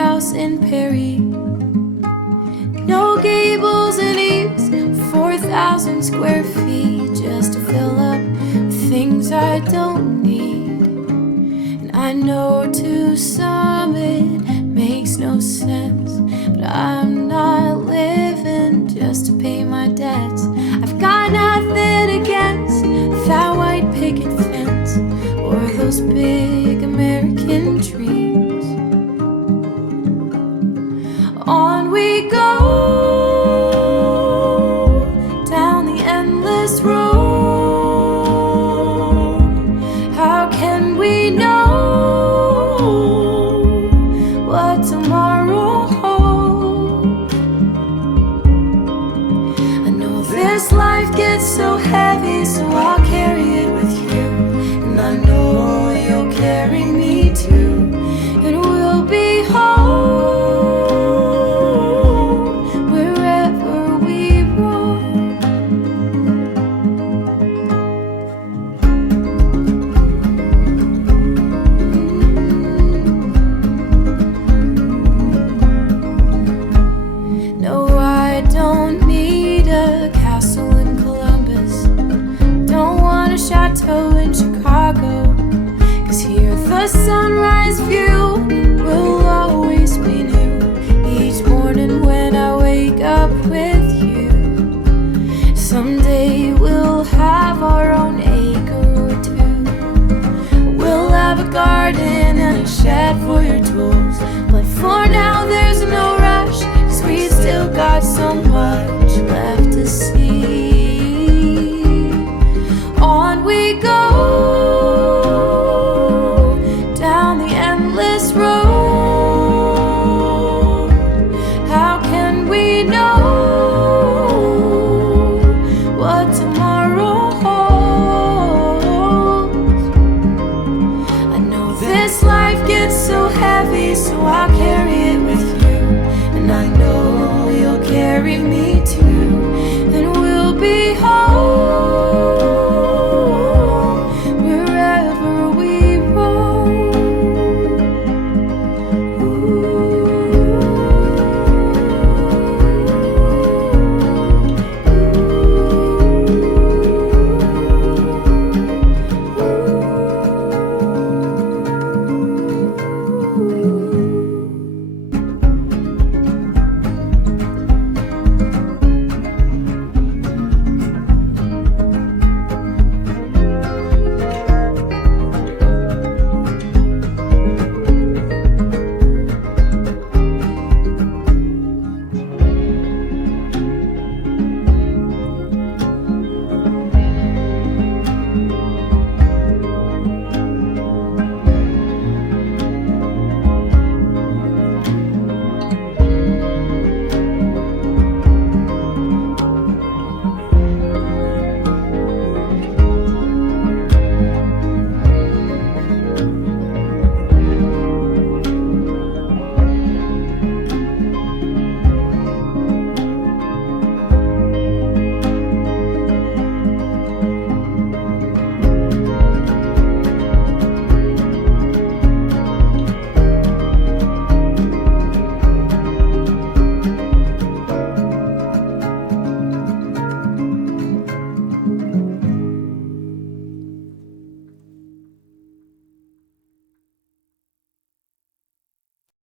house in Perry. No gables and eaves, 4,000 square feet, just to fill up with things I don't need. And I know to some it makes no sense, but I'm not living just to pay my debts. I've got nothing against that white picket fence or those big American dreams. On we go down the endless road. How can we know what tomorrow holds? I know this life gets so heavy, so I'll carry it with you, and I know you'll carry me too, and we'll be home wherever we roam. No, I don't need a castle in Columbus, don't want a chateau in Chicago, 'cause here the sunrise view will always be new. Each morning when I wake up with you, someday we'll have our own acre or two. We'll have a garden and a shed for your tools, but for now there's no rush, 'cause we've still got so much